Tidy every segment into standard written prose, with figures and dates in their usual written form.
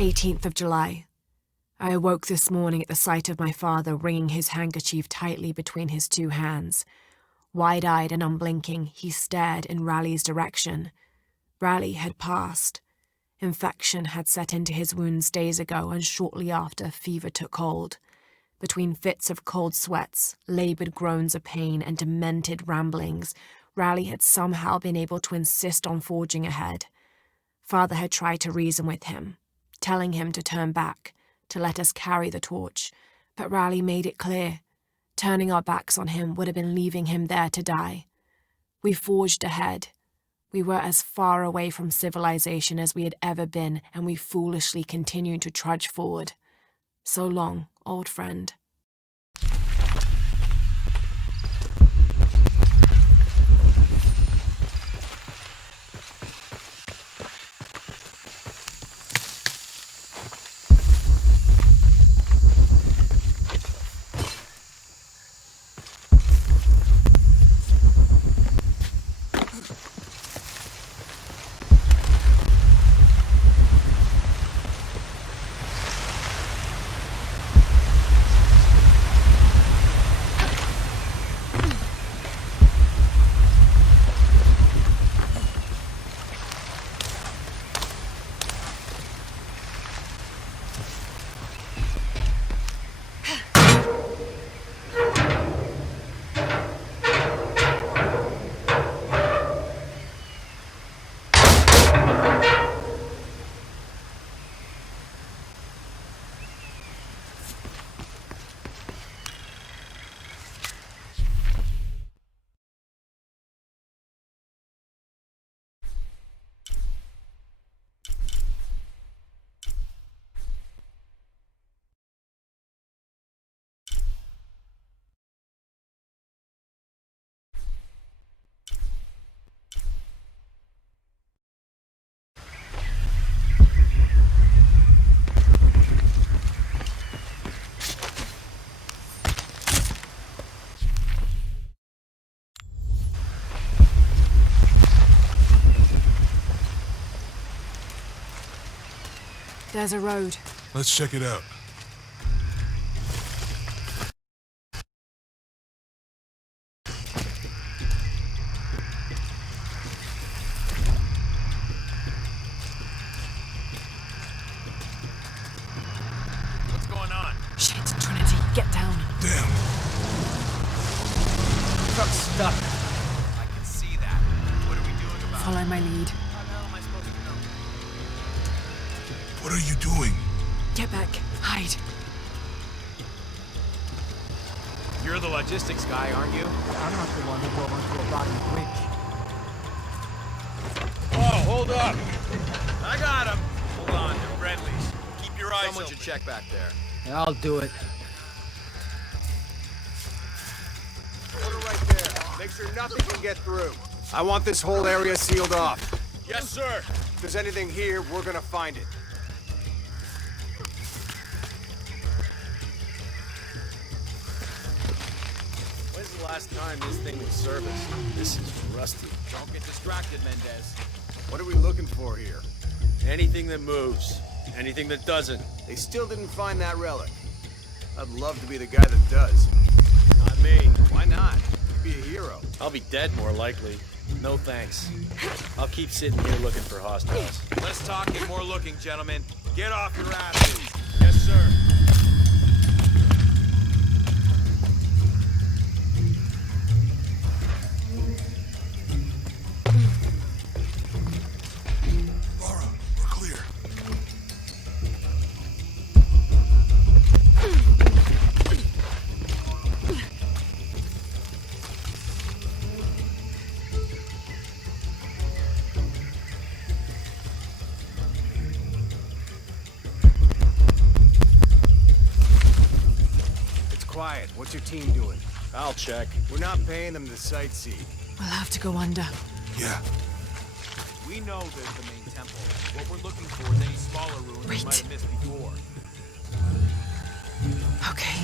18th of July. I awoke this morning at the sight of my father wringing his handkerchief tightly between his two hands. Wide-eyed and unblinking, he stared in Raleigh's direction. Raleigh had passed. Infection had set into his wounds days ago, and shortly after, fever took hold. Between fits of cold sweats, laboured groans of pain, and demented ramblings, Raleigh had somehow been able to insist on forging ahead. Father had tried to reason with him, telling him to turn back, to let us carry the torch, but Raleigh made it clear. Turning our backs on him would have been leaving him there to die. We forged ahead. We were as far away from civilization as we had ever been, and we foolishly continued to trudge forward. So long, old friend. There's a road. Let's check it out. What's going on? Shit, Trinity, get down. Damn. Truck's stuck. I can see that. What are we doing about it? Follow my lead. How the hell am I supposed to know? What are you doing? Get back. Hide. You're the logistics guy, aren't you? I'm not the one who drove onto a rotten bridge. Oh, hold up! I got him! Hold on, they're friendlies. Keep your eyes Someone open. Should check back there. Yeah, I'll do it. Order right there. Make sure nothing can get through. I want this whole area sealed off. Yes, sir! If there's anything here, we're gonna find it. When's the last time this thing was serviced? This is rusty. Don't get distracted, Mendez. What are we looking for here? Anything that moves. Anything that doesn't. They still didn't find that relic. I'd love to be the guy that does. Not me. Why not? You'd be a hero. I'll be dead, more likely. No thanks. I'll keep sitting here looking for hostiles. Less talking, more looking, gentlemen. Get off your asses. Yes, sir. Laura, we're clear. It's quiet. What's your team doing? I'll check. We're not paying them to sightsee. We'll have to go under. Yeah. We know there's the main temple. What we're looking for is any smaller ruins we Wait. might have missed before. Okay.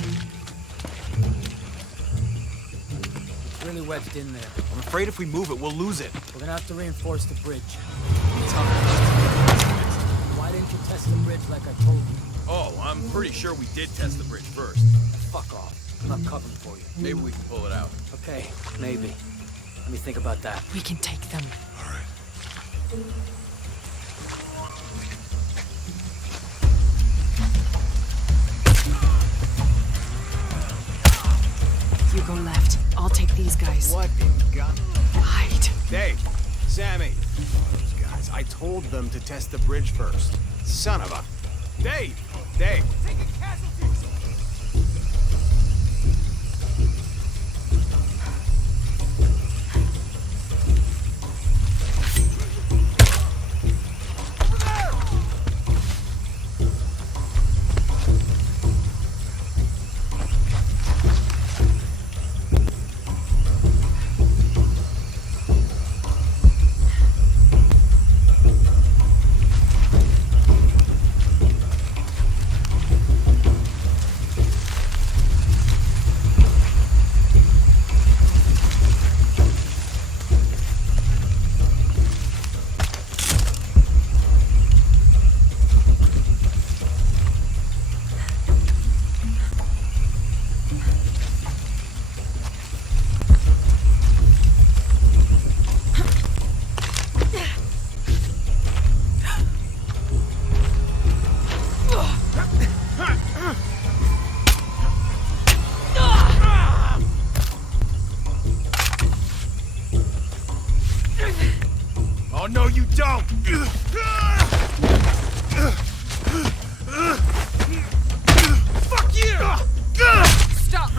It's really wedged in there. I'm afraid if we move it, we'll lose it. We're gonna have to reinforce the bridge. Why didn't should test the bridge like I told you. Oh, I'm pretty sure we did test the bridge first. Fuck off. I'm not covering for you. Maybe we can pull it out. Okay, maybe. Let me think about that. We can take them. All right. You go left. I'll take these guys. What in God? Hide. Dave, Sammy. Those guys. I told them to test the bridge first. Son of a... Dave! Dave! Taking casualties! Oh, no, you don't! Fuck you! Stop!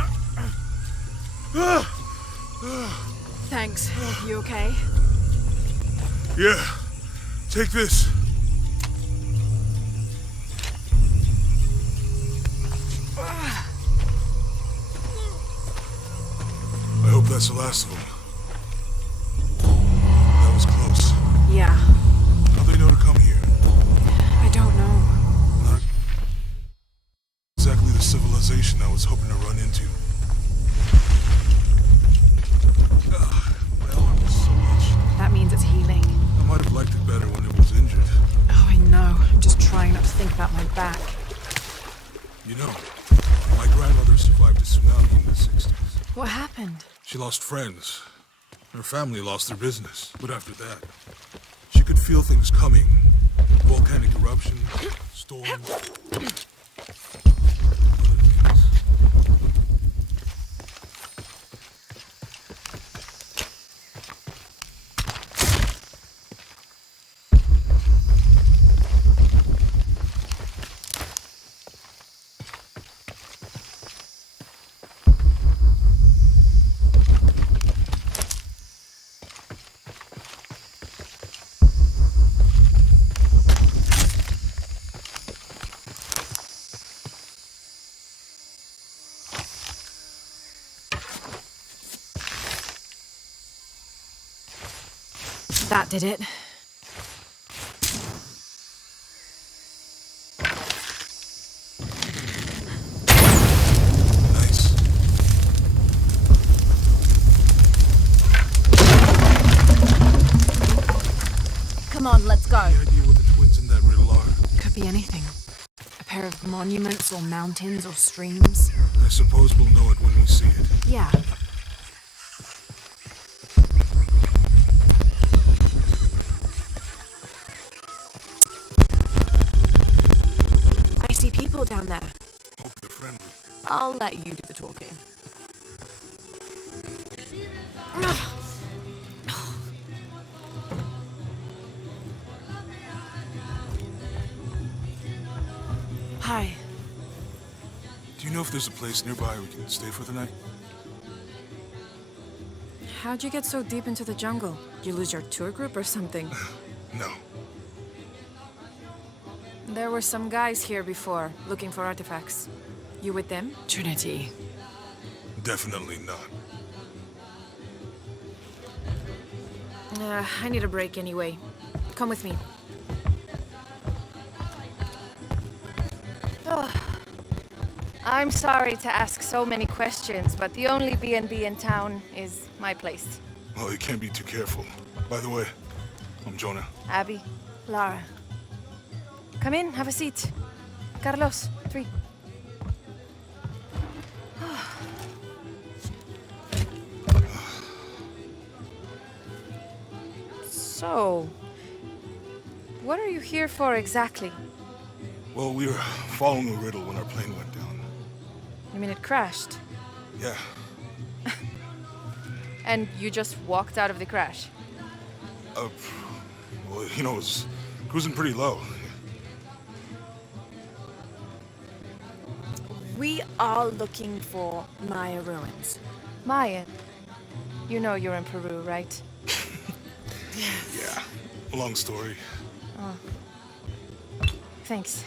Thanks. You okay? Yeah. Take this. I hope that's the last of them. That was close. Yeah. How'd they know to come here? I don't know. Not exactly the civilization I was hoping to run into. My arm was so much. That means it's healing. I might have liked it better when it was injured. Oh, I know. I'm just trying not to think about my back. You know, my grandmother survived a tsunami in the 60s. What happened? She lost friends. Her family lost their business. But after that, she could feel things coming. Volcanic eruption, storms, other things. That did it. Nice. Come on, let's go. Any idea what the twins in that riddle are? Could be anything. A pair of monuments or mountains or streams. I suppose we'll know it when we see it. Yeah. I see people down there. Hope they're friendly. I'll let you do the talking. Hi. Do you know if there's a place nearby we can stay for the night? How'd you get so deep into the jungle? You lose your tour group or something? No. There were some guys here before, looking for artifacts. You with them? Trinity. Definitely not. I need a break anyway. Come with me. Oh. I'm sorry to ask so many questions, but the only B&B in town is my place. Well, you can't be too careful. By the way, I'm Jonah. Abby, Lara. Come in, have a seat. Carlos, 3. So, what are you here for exactly? Well, we were following a riddle when our plane went down. You mean it crashed? Yeah. And you just walked out of the crash? Well, you know, it was cruising pretty low. We are looking for Maya ruins. Mayan. You know you're in Peru, right? Yeah. Long story. Thanks.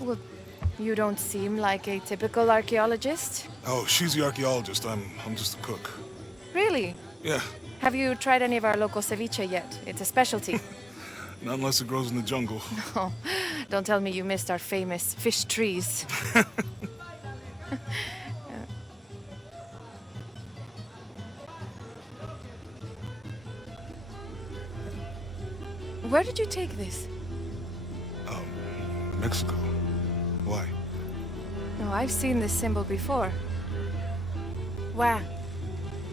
Well, you don't seem like a typical archaeologist. Oh, she's the archaeologist. I'm just a cook. Really? Yeah. Have you tried any of our local ceviche yet? It's a specialty. Not unless it grows in the jungle. Oh, don't tell me you missed our famous fish trees. Where did you take this? Mexico. Why? No, I've seen this symbol before. Where?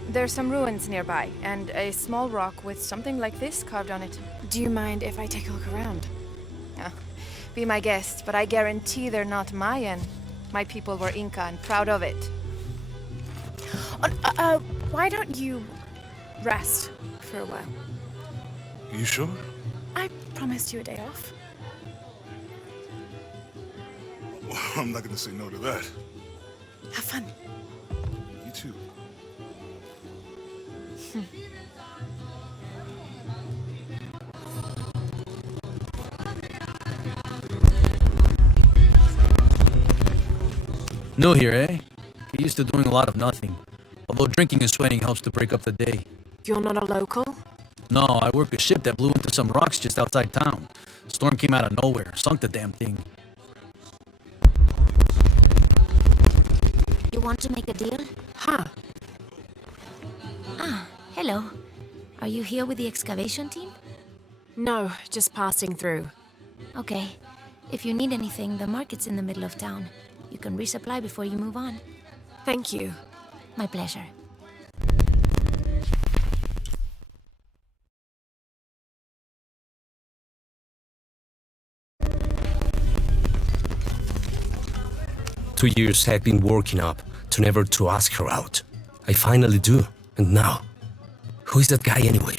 There's some ruins nearby, and a small rock with something like this carved on it. Do you mind if I take a look around? Be my guest, but I guarantee they're not Mayan. My people were Inca and proud of it. Why don't you rest for a while? You sure? I promised you a day off. Well, I'm not gonna say no to that. Have fun. You too. New here, eh? Get used to doing a lot of nothing. Although drinking and sweating helps to break up the day. You're not a local? No, I work a ship that blew into some rocks just outside town. Storm came out of nowhere, sunk the damn thing. You want to make a deal? Huh. Hello. Are you here with the excavation team? No, just passing through. Okay. If you need anything, the market's in the middle of town. You can resupply before you move on. Thank you. My pleasure. Two years I've been working up to never to ask her out. I finally do, and now, who is that guy anyway?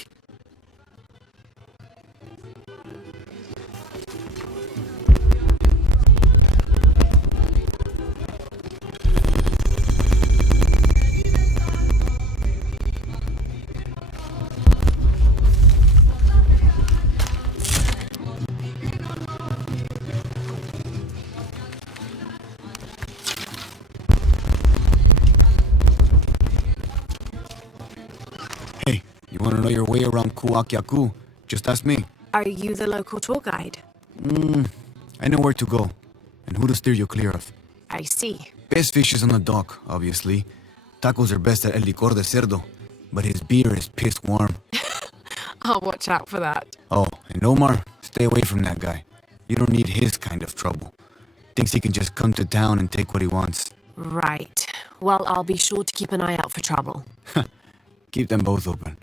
Hey, you want to know your way around Kuakyaku? Just ask me. Are you the local tour guide? I know where to go, and who to steer you clear of. I see. Best fish is on the dock, obviously. Tacos are best at El Licor de Cerdo, but his beer is pissed warm. I'll watch out for that. Oh, and Omar, stay away from that guy. You don't need his kind of trouble. Thinks he can just come to town and take what he wants. Right. Well, I'll be sure to keep an eye out for trouble. Keep them both open.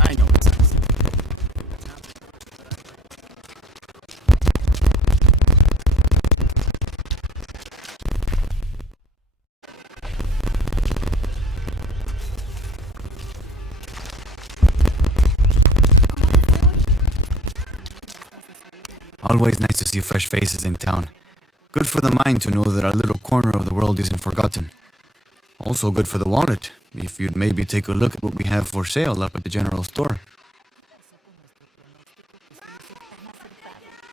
I know it's nice. Always nice to see fresh faces in town. Good for the mind to know that our little corner of the world isn't forgotten. Also good for the wallet, if you'd maybe take a look at what we have for sale up at the general store.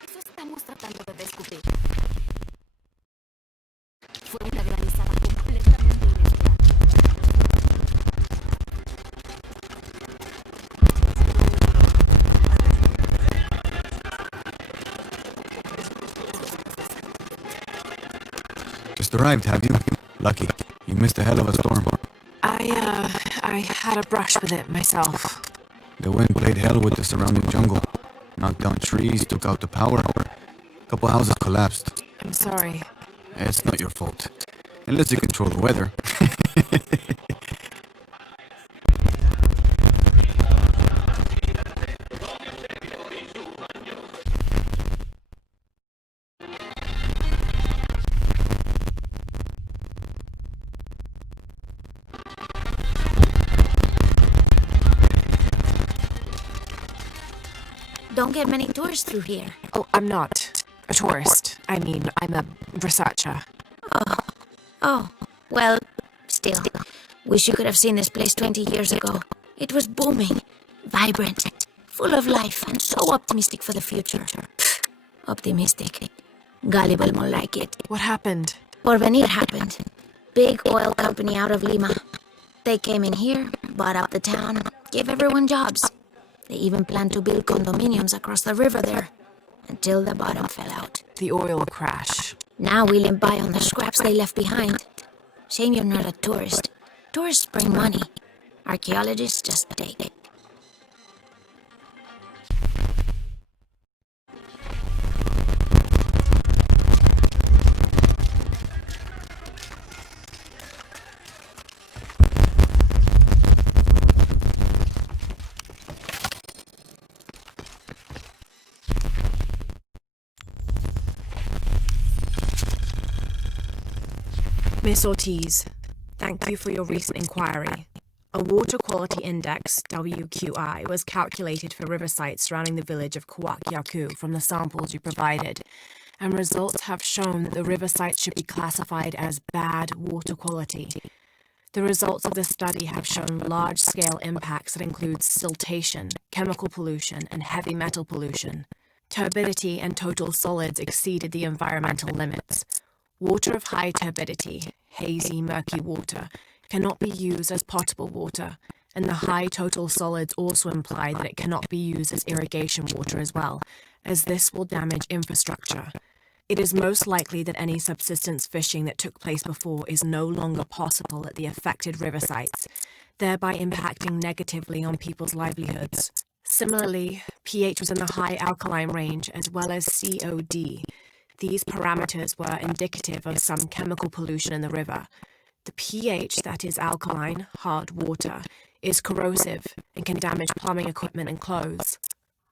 Eso estamos tratando de descubrir. Fue una granizada completamente inesperada. arrived, have you? Lucky. You missed a hell of a storm. I had a brush with it myself. The wind played hell with the surrounding jungle. Knocked down trees, took out the power. A couple houses collapsed. I'm sorry. It's not your fault. Unless you control the weather. Don't get many tourists through here. Oh, I'm not a tourist. I mean, I'm a researcher. Oh, well, still. Wish you could have seen this place 20 years ago. It was booming, vibrant, full of life, and so optimistic for the future. Optimistic. Gullible more like it. What happened? Porvenir happened. Big oil company out of Lima. They came in here, bought up the town, gave everyone jobs. They even planned to build condominiums across the river there, until the bottom fell out. The oil crash. Now we limp by on the scraps they left behind. Shame you're not a tourist. Tourists bring money. Archaeologists just take it. Miss Ortiz, thank you for your recent inquiry. A water quality index, WQI, was calculated for river sites surrounding the village of Kuwak from the samples you provided, and results have shown that the river sites should be classified as bad water quality. The results of the study have shown large-scale impacts that include siltation, chemical pollution, and heavy metal pollution. Turbidity and total solids exceeded the environmental limits. Water of high turbidity, hazy, murky water, cannot be used as potable water, and the high total solids also imply that it cannot be used as irrigation water as well, as this will damage infrastructure. It is most likely that any subsistence fishing that took place before is no longer possible at the affected river sites, thereby impacting negatively on people's livelihoods. Similarly, pH was in the high alkaline range as well as COD. These parameters were indicative of some chemical pollution in the river. The pH, that is alkaline, hard water, is corrosive and can damage plumbing equipment and clothes.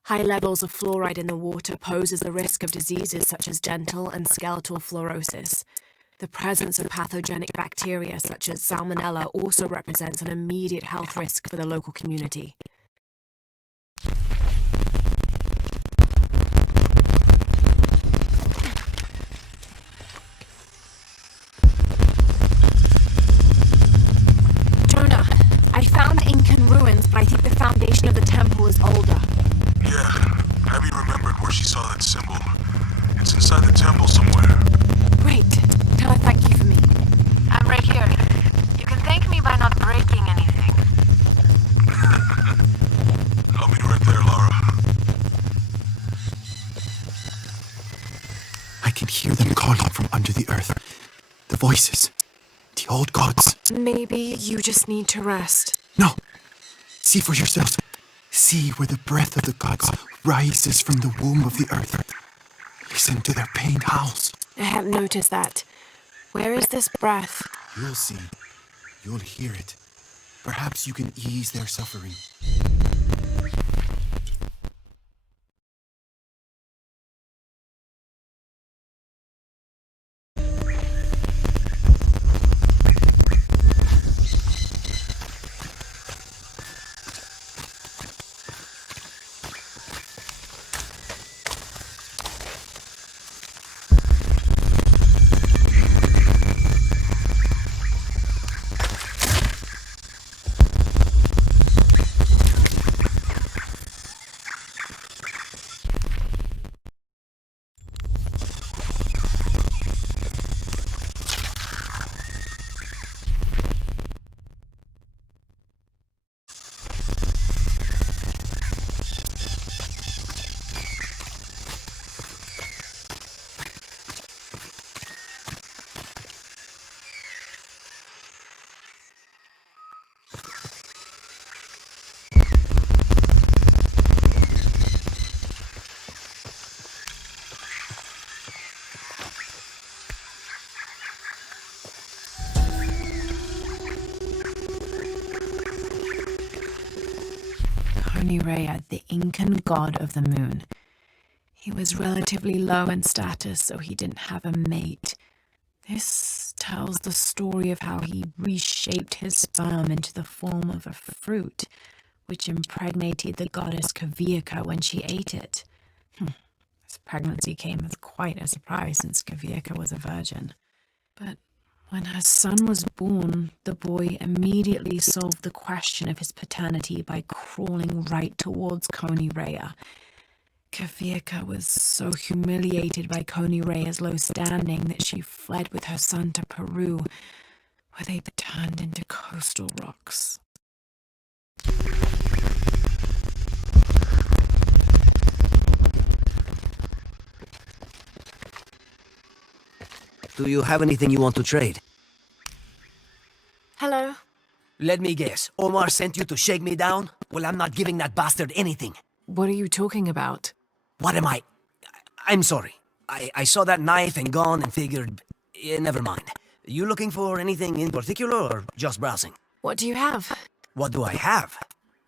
High levels of fluoride in the water poses the risk of diseases such as dental and skeletal fluorosis. The presence of pathogenic bacteria such as Salmonella also represents an immediate health risk for the local community. I found Incan ruins, but I think the foundation of the temple is older. Yeah, Abby remembered where she saw that symbol. It's inside the temple somewhere. Great. Tell her thank you for me. I'm right here. You can thank me by not breaking anything. I'll be right there, Lara. I can hear them calling from under the earth. The voices. The old gods. Maybe you just need to rest. No. See for yourselves. See where the breath of the gods rises from the womb of the earth. Listen to their pained howls. I hadn't noticed that. Where is this breath? You'll see. You'll hear it. Perhaps you can ease their suffering. Koni Rea, the Incan god of the moon. He was relatively low in status, so he didn't have a mate. This tells the story of how he reshaped his sperm into the form of a fruit, which impregnated the goddess Kavika when she ate it. This pregnancy came as quite a surprise since Kavika was a virgin. But when her son was born, the boy immediately solved the question of his paternity by crawling right towards Koni Rea. Kavika was so humiliated by Koni Rea's low standing that she fled with her son to Peru, where they turned into coastal rocks. Do you have anything you want to trade? Hello? Let me guess. Omar sent you to shake me down? Well, I'm not giving that bastard anything. What are you talking about? What am I? I'm sorry. I saw that knife and gun and figured... never mind. You looking for anything in particular or just browsing? What do you have? What do I have?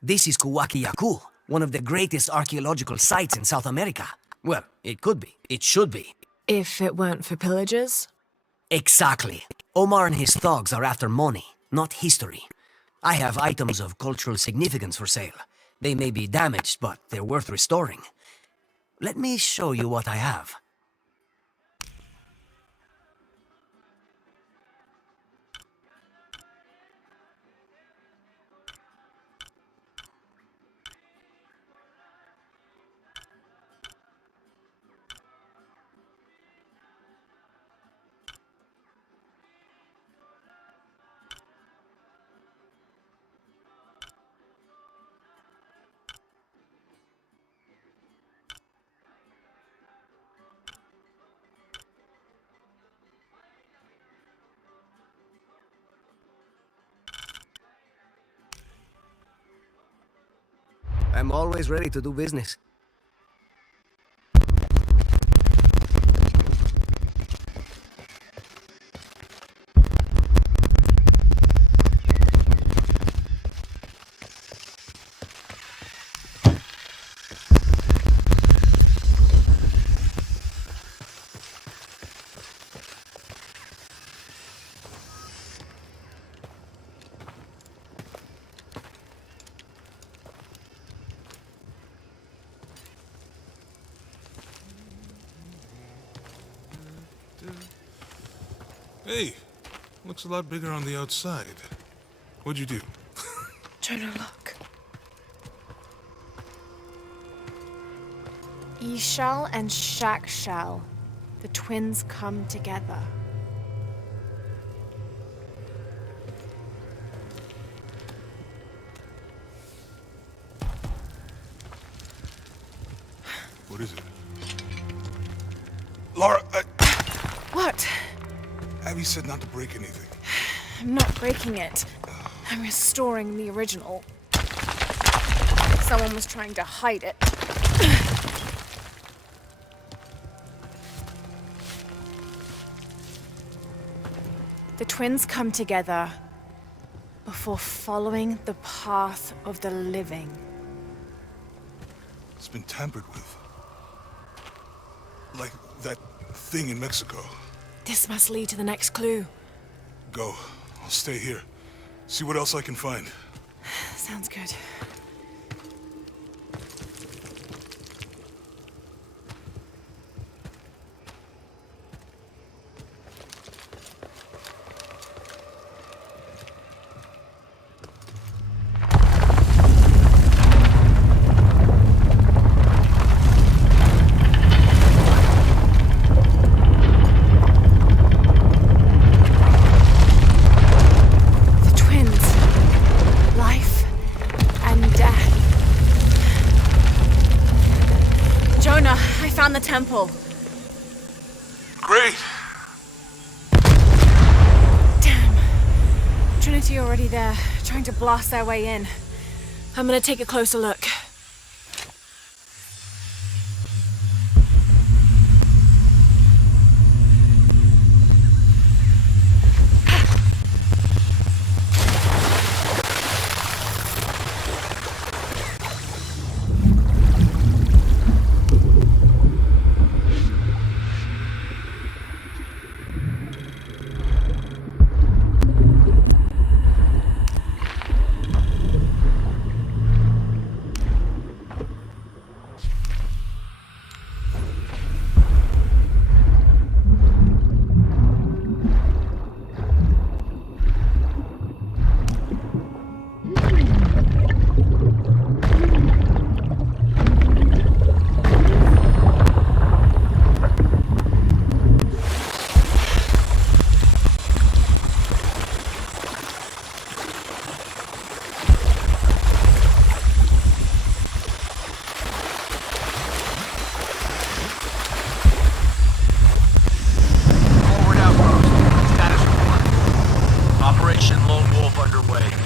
This is Kuwaki Yaku, one of the greatest archaeological sites in South America. Well, it could be. It should be. If it weren't for pillagers? Exactly. Omar and his thugs are after money, not history. I have items of cultural significance for sale. They may be damaged, but they're worth restoring. Let me show you what I have. I'm always ready to do business. Hey, looks a lot bigger on the outside. What'd you do? Jonah, look. Ishal and Shakshal, the twins come together. What is it? Lara, What? Abby said not to break anything. I'm not breaking it. I'm restoring the original. Someone was trying to hide it. The twins come together before following the path of the living. It's been tampered with. Like that thing in Mexico. This must lead to the next clue. Go. I'll stay here. See what else I can find. Sounds good. The temple. Great! Damn. Trinity already there, trying to blast their way in. I'm gonna take a closer look.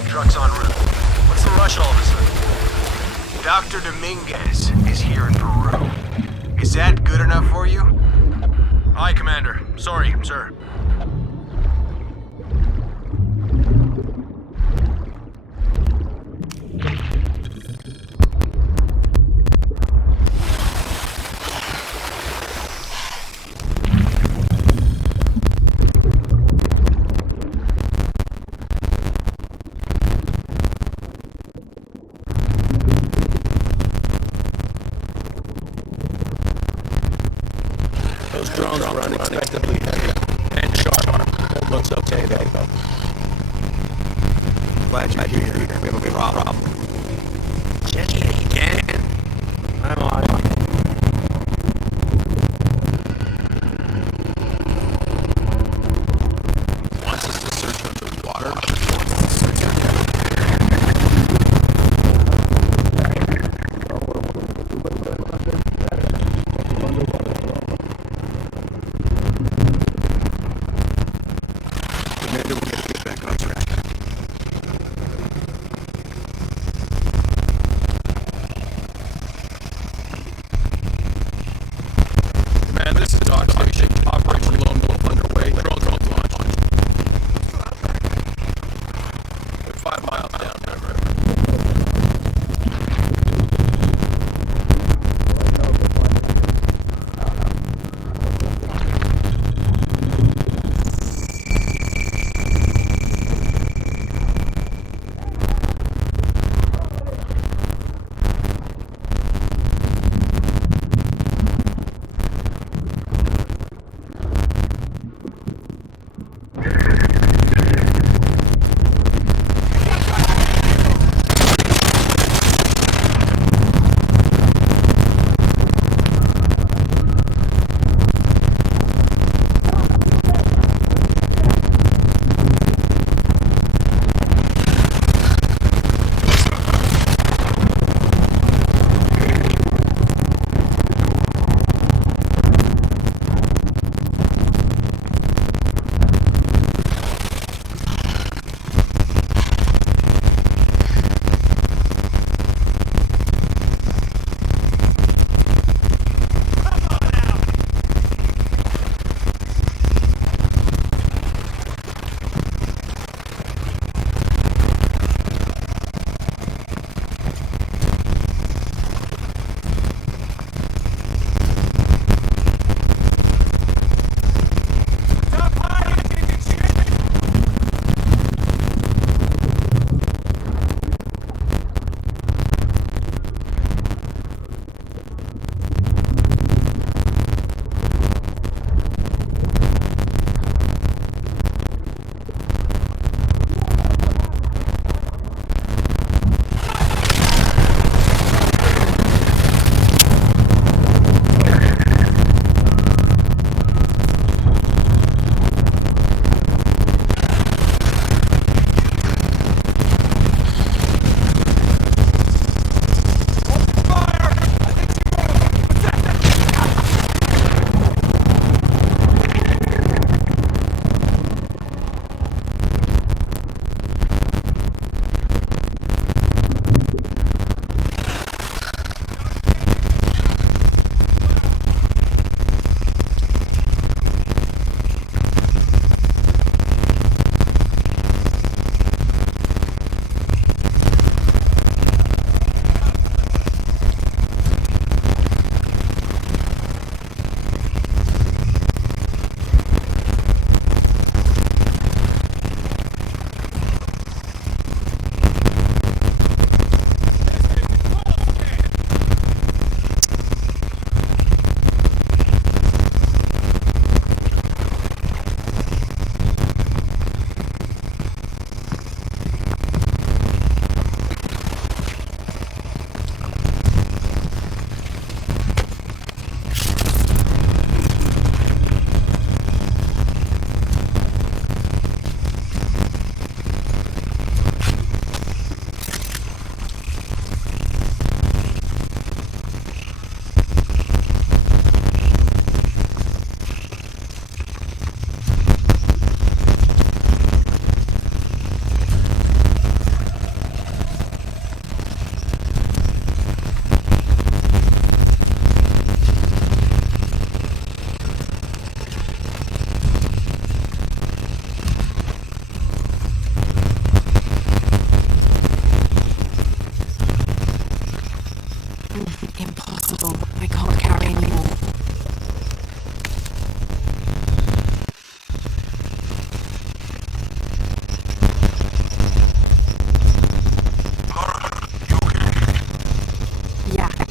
Truck's en route. What's the rush all of a sudden? Dr. Dominguez is here in Peru. Is that good enough for you? Aye, Commander. Sorry, sir. Those drones were unexpectedly heavy and sharp. Looks okay, though. Glad you're here. We have a problem. Jenny again? I'm on it. Wants us to search underwater?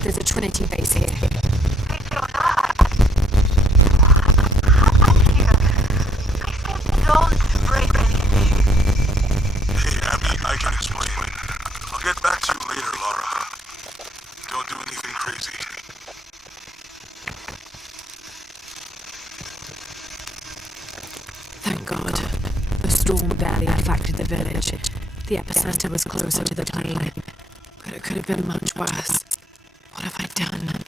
there's a Trinity base here. Don't break anything. Hey, Abby, I can explain. I'll get back to you later, Laura. Don't do anything crazy. Thank God. The storm barely affected the village. The epicenter was closer to the plain, but it could have been much worse. What have I done?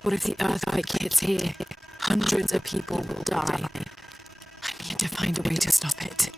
What if the earthquake hits here? Hundreds of people will die. I need to find a way to stop it.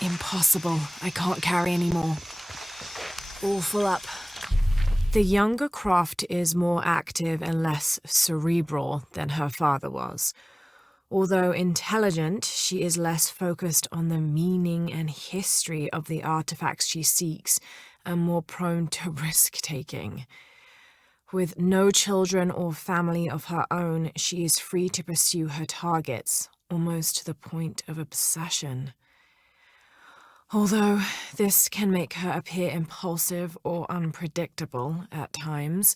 Impossible. I can't carry anymore. All full up. The younger Croft is more active and less cerebral than her father was. Although intelligent, she is less focused on the meaning and history of the artifacts she seeks and more prone to risk-taking. With no children or family of her own, she is free to pursue her targets, almost to the point of obsession. Although this can make her appear impulsive or unpredictable at times,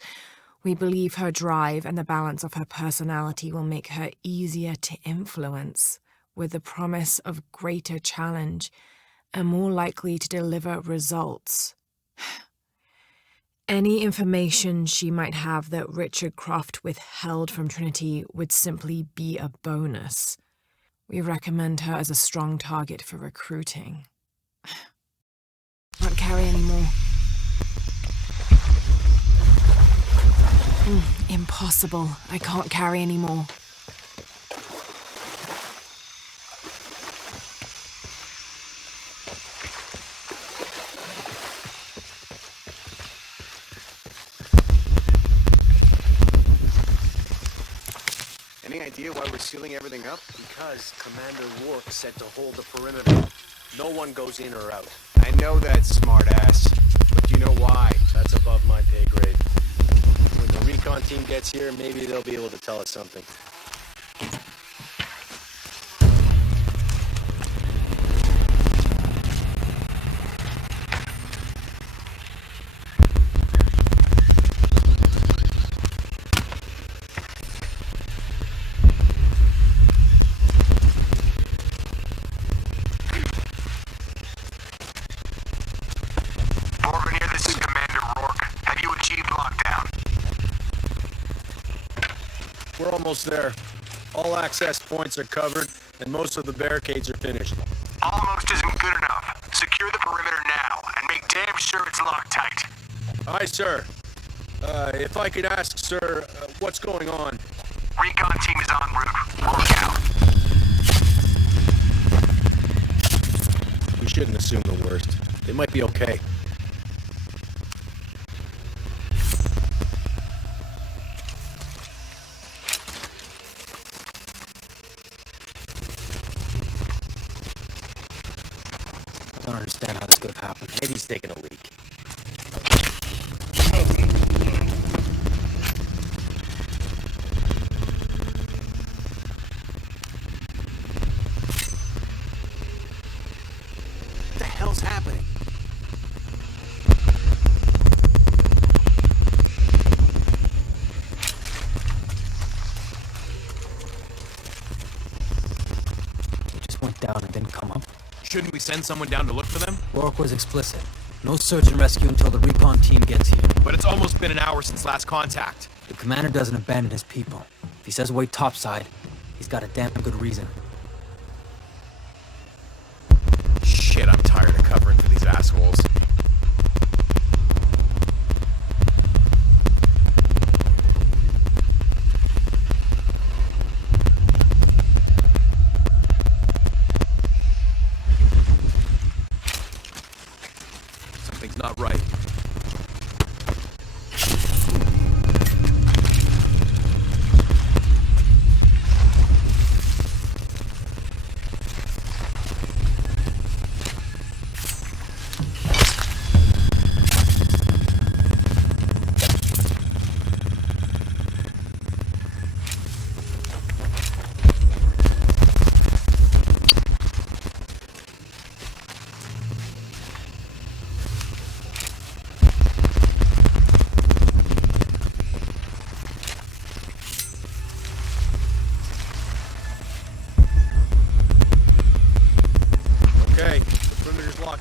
we believe her drive and the balance of her personality will make her easier to influence, with the promise of greater challenge and more likely to deliver results. Any information she might have that Richard Croft withheld from Trinity would simply be a bonus. We recommend her as a strong target for recruiting. Can't carry anymore. Impossible. I can't carry anymore. Any idea why we're sealing everything up? Because Commander Rourke said to hold the perimeter. No one goes in or out. I know that, smartass. But do you know why? That's above my pay grade. When the recon team gets here, maybe they'll be able to tell us something. We're almost there. All access points are covered, and most of the barricades are finished. Almost isn't good enough. Secure the perimeter now, and make damn sure it's locked tight. Aye, sir. If I could ask, sir, what's going on? Recon team is en route. Look out. We shouldn't assume the worst. They might be okay. I don't understand how this could have happened. Maybe he's taking a leak. What the hell's happening? It just went down and didn't come up. Shouldn't we send someone down to look for them? Rourke was explicit. No search and rescue until the recon team gets here. But it's almost been an hour since last contact. The commander doesn't abandon his people. If he says wait topside, he's got a damn good reason. Shit, I'm tired of covering for these assholes. Something's not right.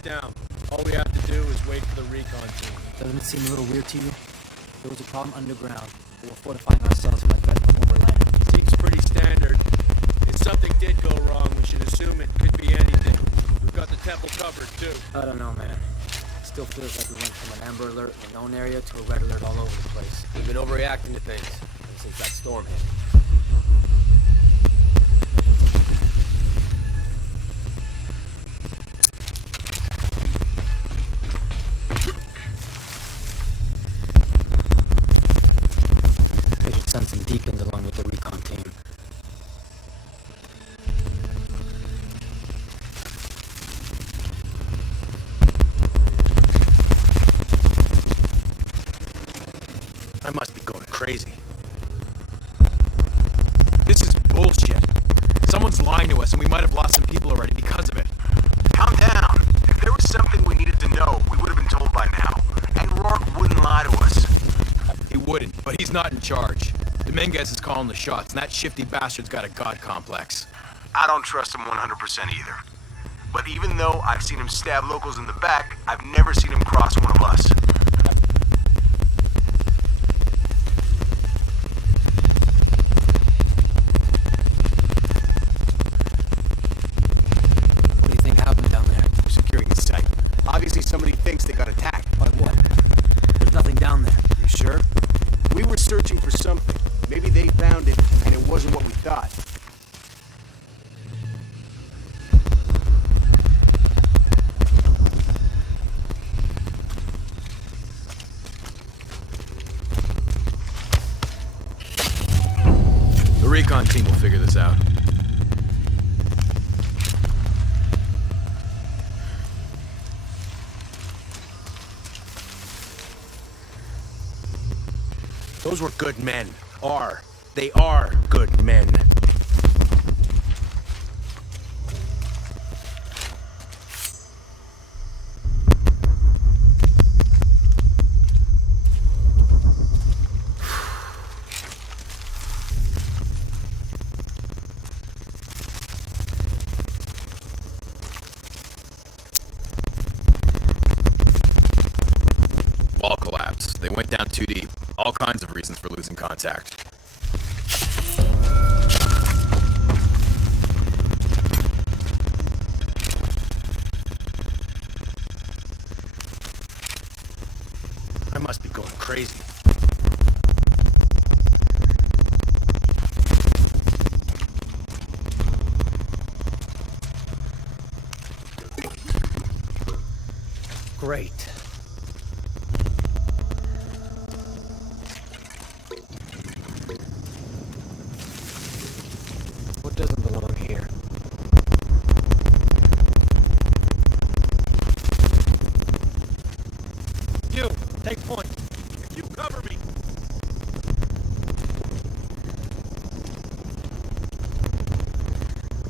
Down. All we have to do is wait for the recon team. Doesn't it seem a little weird to you? There was a problem underground, but we're fortifying ourselves like that from overland. Seems pretty standard. If something did go wrong, we should assume it could be anything. We've got the temple covered, too. I don't know, man. It still feels like we went from an amber alert in a known area to a red alert all over the place. We've been overreacting to things since that storm hit. Send some deacons along with the recon team. I must be going crazy. This is bullshit. Someone's lying to us and we might have lost some people already because of it. Calm down. If there was something we needed to know, we would have been told by now. And Rourke wouldn't lie to us. He wouldn't, but he's not in charge. Dominguez is calling the shots, and that shifty bastard's got a god complex. I don't trust him 100% either. But even though I've seen him stab locals in the back, I've never seen him cross one of us. What do you think happened down there? We're securing the site. Obviously somebody thinks they got attacked. By what? There's nothing down there. You sure? We were searching for something. Maybe they found it, and it wasn't what we thought. The recon team will figure this out. Those were good men. They are good men. Wall collapse. They went down too deep. All kinds of reasons for losing contact. I must be going crazy. Great. What doesn't belong here? You, take point. If you cover me.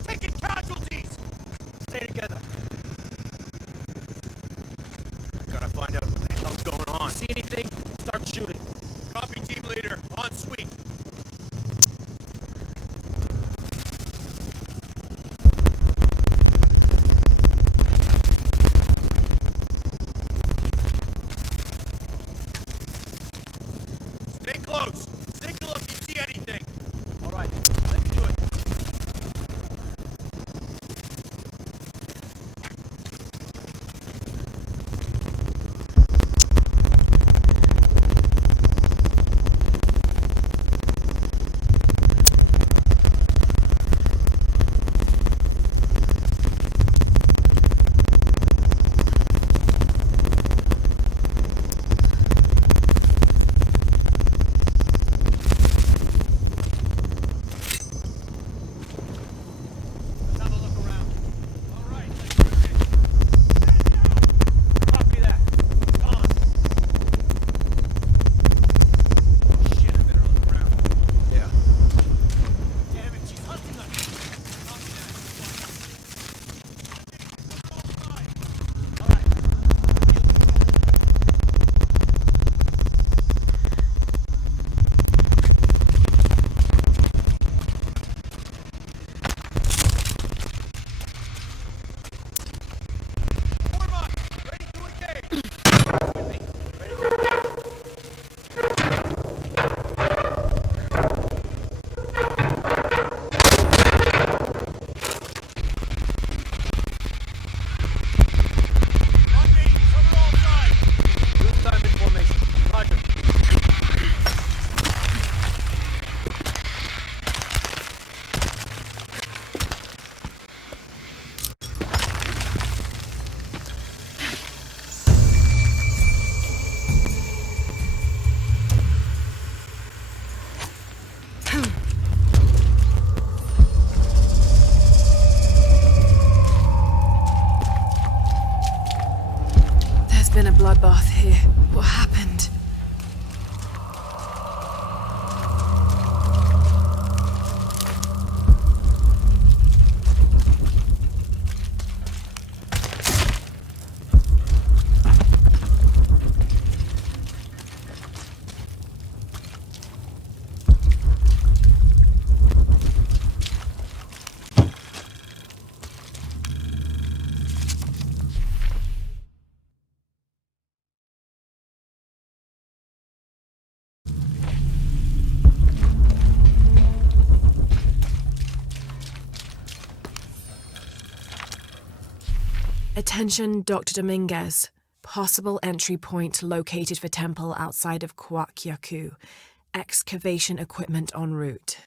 Taking casualties! Stay together. Gotta find out what the hell's going on. See anything? Start shooting. Copy, team leader. On sweep. Stay close. Signal if you see anything. All right, let's do it. Let's have a look around. All right, let's do it. Copy that. On. Oh, shit, I better look around. Yeah. Damn it, she's hunting us. Copy that. All right. Form up. Ready to engage. On me. Cover all sides. Good time in formation. Roger. There's been a bloodbath here. What happened? Attention, Dr. Dominguez. Possible entry point located for temple outside of Kwakyaku. Excavation equipment en route.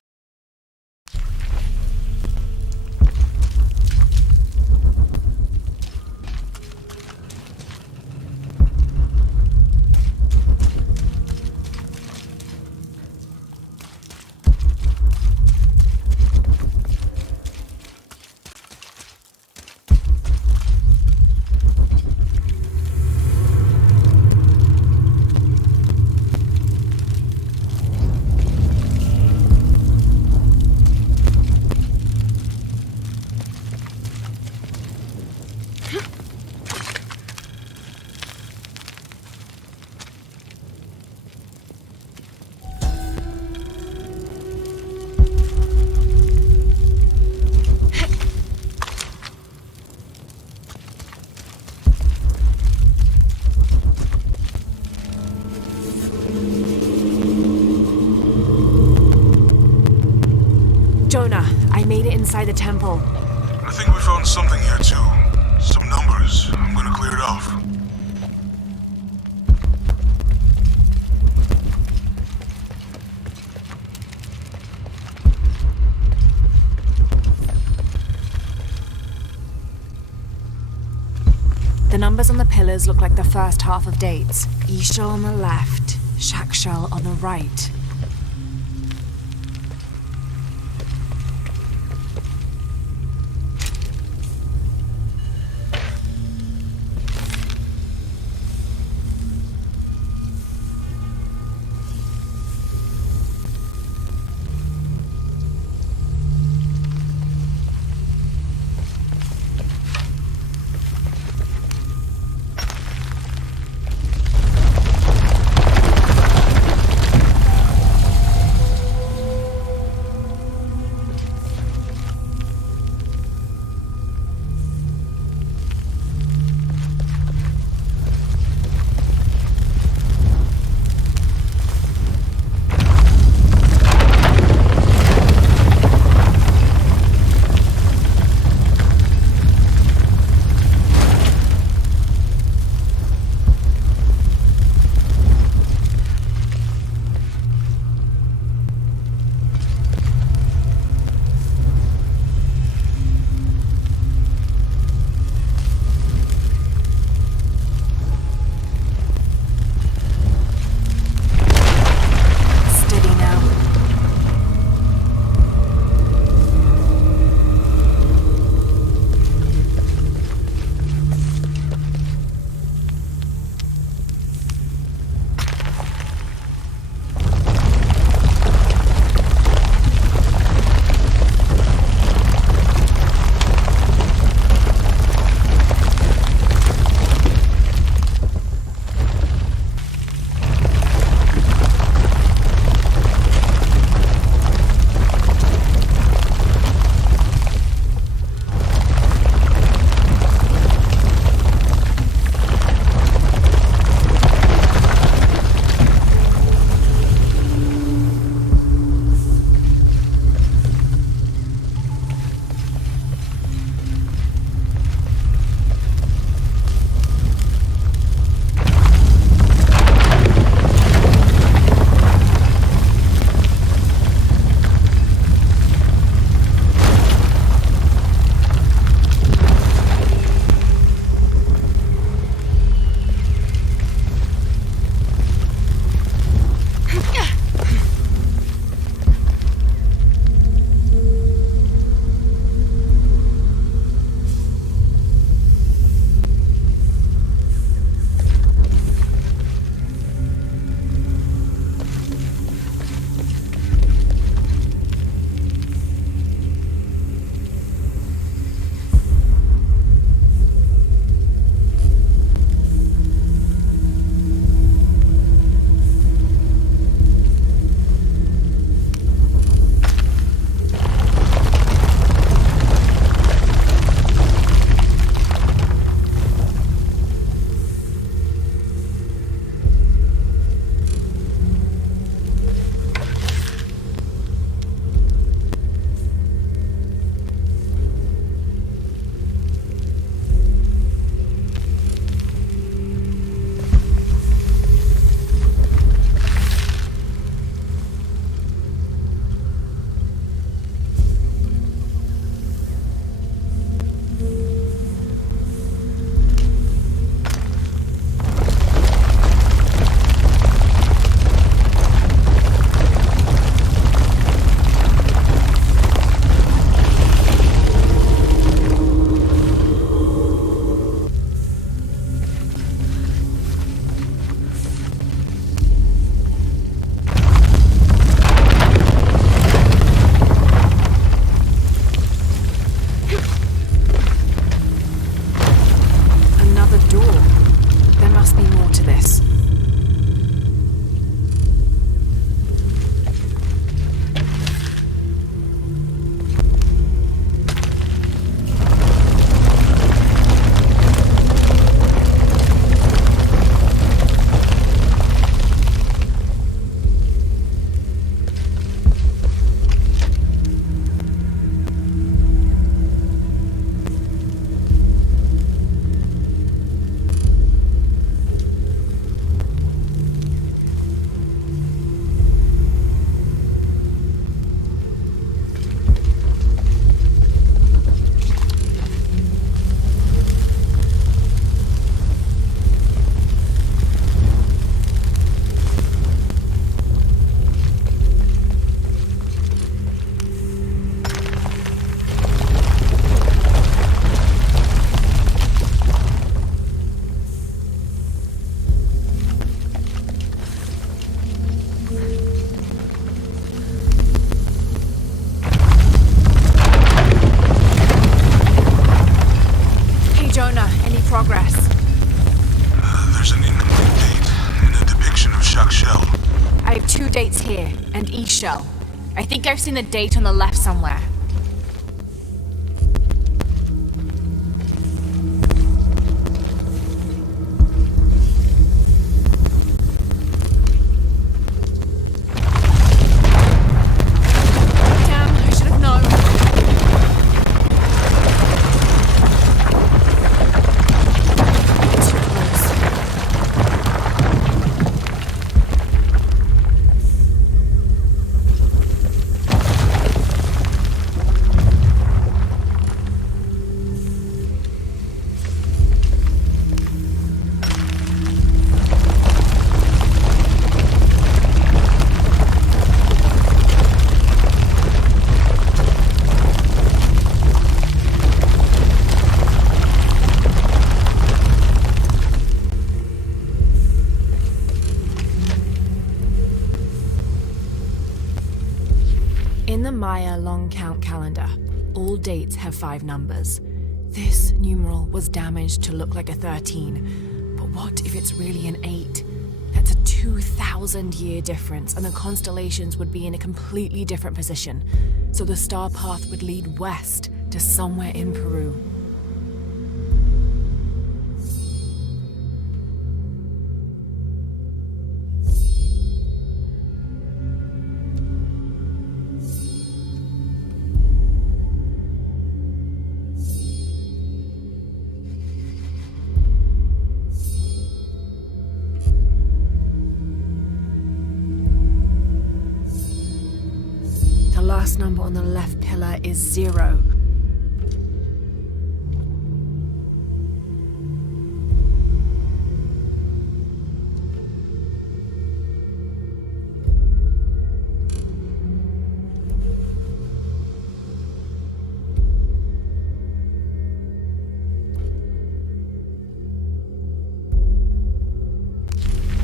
Jonah, I made it inside the temple. I think we found something here too. Some numbers. I'm gonna clear it off. The numbers on on the pillars look like the first half of dates. Ishal on the left, Shakshal on the right. Shell. I think I've seen the date on the left somewhere. Damn, I should have known. It's too close. In the Maya long count calendar, all dates have 5 numbers. This numeral was damaged to look like a 13, but what if it's really an 8? That's a 2,000-year difference, and the constellations would be in a completely different position. So the star path would lead west to somewhere in Peru. The last number on the left pillar is 0.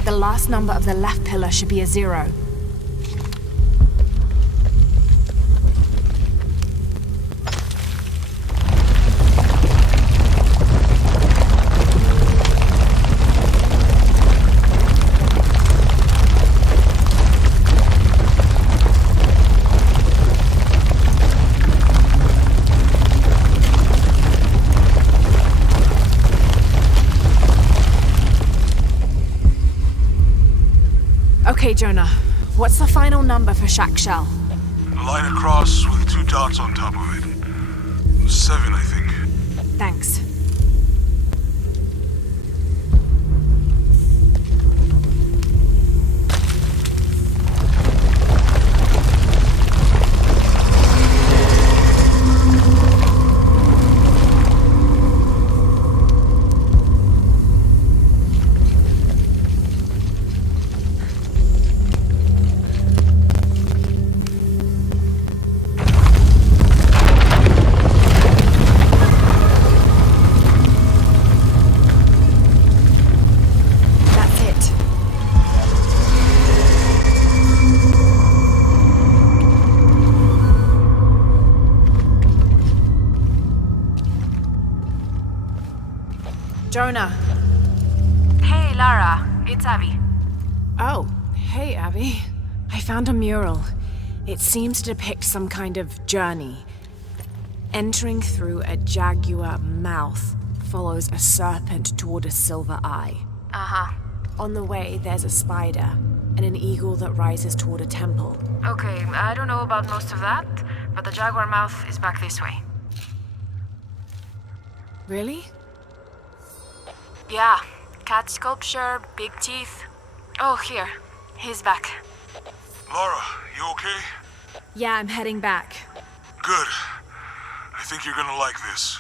The last number of the left pillar should be a 0. Okay, Jonah. What's the final number for Shack Shell? A line across with 2 dots on top of it. 7, I think. Thanks. Jonah. Hey, Lara. It's Abby. Oh, hey, Abby. I found a mural. It seems to depict some kind of journey. Entering through a jaguar mouth follows a serpent toward a silver eye. Uh-huh. On the way, there's a spider and an eagle that rises toward a temple. Okay, I don't know about most of that, but the jaguar mouth is back this way. Really? Yeah. Cat sculpture, big teeth. Oh, here. He's back. Lara, you okay? Yeah, I'm heading back. Good. I think you're gonna like this.